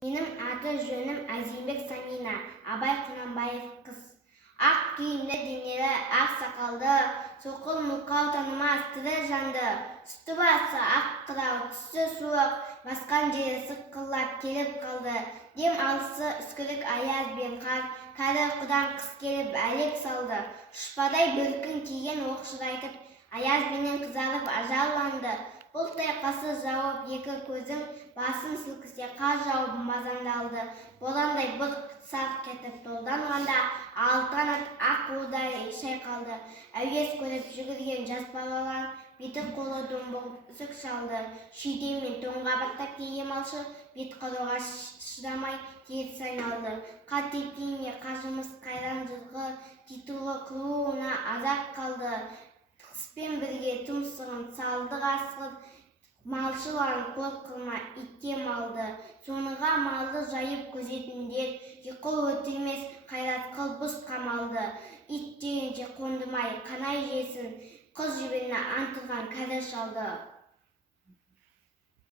Менің аты-жөнім Азимбек Самина, Абай Құнанбаев қыз. Ақ киімді денелі, ақ сақалды, соқыл мылқау танымас тірі жанды. Үсті басы ақ қырау, түсі суық, басқан жері сыққылап келіп қалды. Дем алысы үскірік аяз бен қар, кәрі ұйқыдан қыс келіп әлек салды. Шұшпадай бөркін киген оқшырайтып, аяз менен қызарып ажалланды. Бұлттай қасы жауып екі көзің, басын сілкісе қар жауып мазаңдалды. Борандай бұрқ сарқ кетіп толданғанда, алтан ақ удай шайқалды. Әуес көріп жүгірген жас балалар, беті қолы дом болып үсік шалды. Шүйде мен тоңға баттап киген малшы, бет қаруға шыдамай теріс айналды. Қар тепкенге қажымыз қайран жырғы, титулы қылуына азап қалды. Қыспен бірге тұмсығын салды қасқыр, малшыларын қор қылма итке малды. Соныға малды жайып көзетіндер, ұйқы өтірмес қайрат қыл бұз қамалды. Ит дегенше қондымай қанай жесін, қыз жіберіне антылған кәрі шалды.